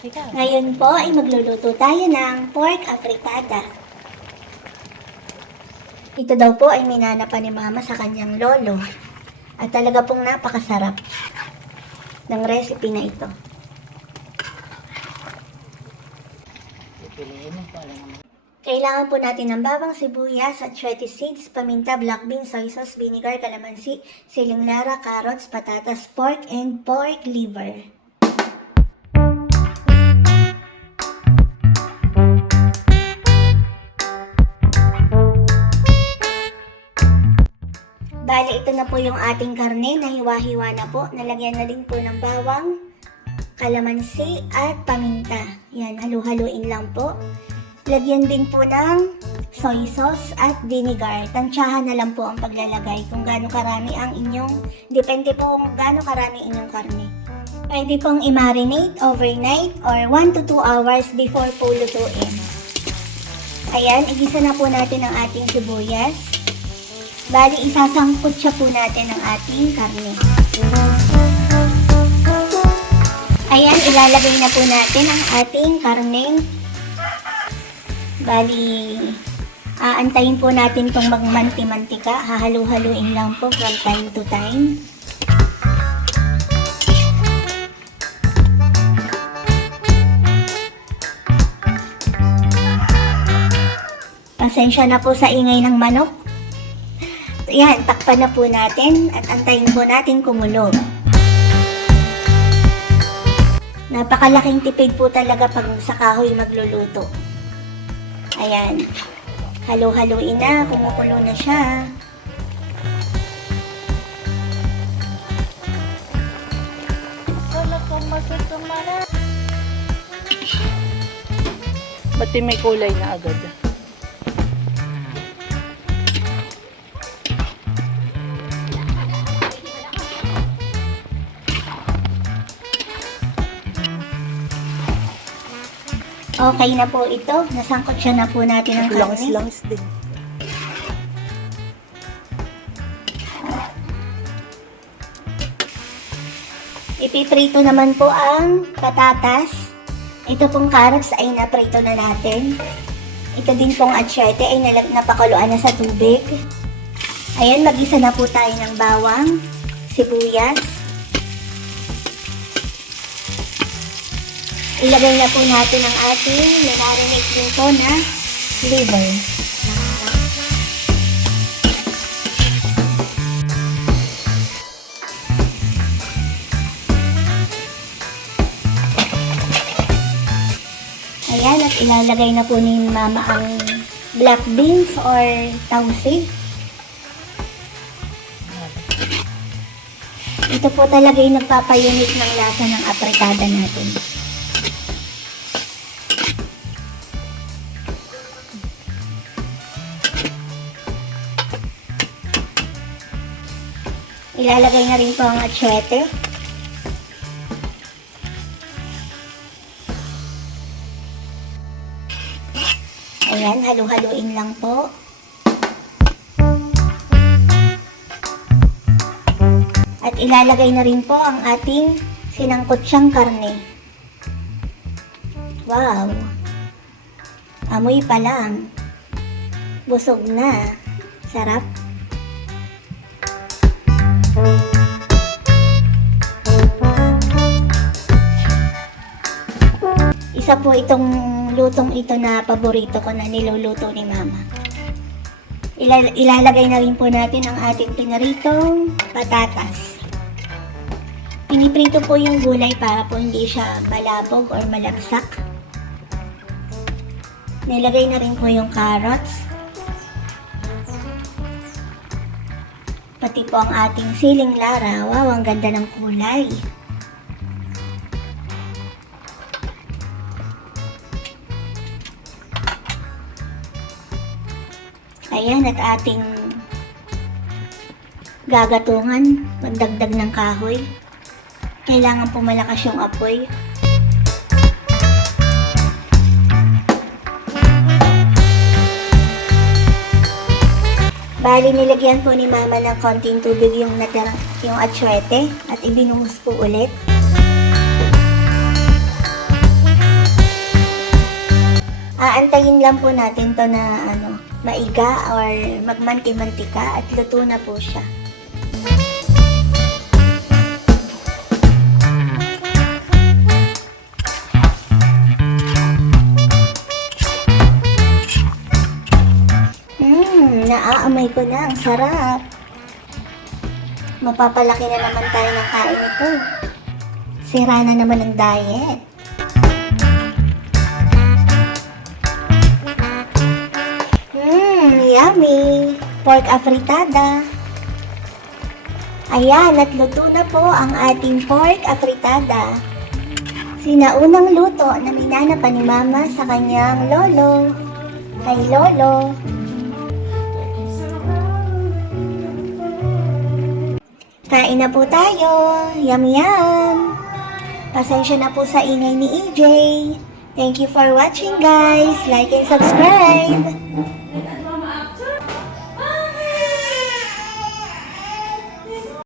Ngayon po ay magluluto tayo ng pork afritada. Ito daw po ay minana pa ni Mama sa kanyang lolo. At talaga pong napakasarap ng recipe na ito. Kailangan po natin ng bawang sibuyas at 20 seeds, paminta, black bean, soy sauce, vinegar, kalamansi, siling lara, carrots, patatas, pork, and pork liver. Bale, ito na po yung ating karne na hiwa-hiwa na po. Nalagyan na din po ng bawang, kalamansi, at paminta. Yan, halu-haluin lang po. Lagyan din po ng soy sauce at vinegar. Tansyahan na lang po ang paglalagay kung gaano karami ang inyong, depende po kung gaano karami inyong karne. Pwede pong i-marinate overnight or 1 to 2 hours before po lutuin. Ayan, igisa na po natin ang ating sibuyas. Bali, isasangkot siya po natin ang ating karne. Ayan, ilalagay na po natin ang ating karneng. Bali, aantayin po natin itong magmanti-mantika. Hahalu-haluin lang po from time to time. Pasensya na po sa ingay ng manok. Yan, takpan na po natin at antayin po natin kumulo. Napakalaking tipid po talaga pag sa kahoy magluluto. Ayan, halo-haloin na, kumukulo na siya. Ba't may kulay na agad? Okay na po ito. Nasangkot siya na po natin ang karne. Langs din. Ipiprito naman po ang patatas. Ito pong carrots ay naprito na natin. Ito din pong atsyete ay napakuluan na sa tubig. Ayan, mag-isa na po tayo ng bawang, sibuyas. Ilagay na po natin ang ating marinate din po na liver. Ayan, at ilalagay na po ni Mama ang black beans or tausi. Ito po talaga yung nagpapayunit ng lasa ng afritada natin. Ilalagay na rin po ang atsyete. Ayan, halu-haluin lang po. At ilalagay na rin po ang ating sinangkot siyang karne. Wow! Amoy pa lang. Busog na. Sarap. Isa po itong lutong ito na paborito ko na niluluto ni Mama. Ilalagay na rin po natin ang ating pinaritong patatas. Piniprito po yung gulay para po hindi siya malabog or malagsak. Nilagay na rin po yung carrots. Pati po ang ating siling lara. Wow, ang ganda ng kulay. Ayan, at ating gagatungan, magdagdag ng kahoy. Kailangan po malakas yung apoy. Bali, nilagyan po ni Mama ng konting tubig yung atsyete at ibinuhos po ulit. Aantayin lang po natin to na maiga or magmanti-mantika at luto na po siya. Naaamoy ko na. Ang sarap. Mapapalaki na naman tayo ng kain ito. Sira na naman ang diet. Yummy! Pork afritada. Ayan, at luto na po ang ating pork afritada. Sinaunang luto na minana pa ni Mama sa kanyang lolo. Kay Lolo. Kain na po tayo. Yum yum. Pasensya na po sa ingay ni EJ. Thank you for watching guys. Like and subscribe.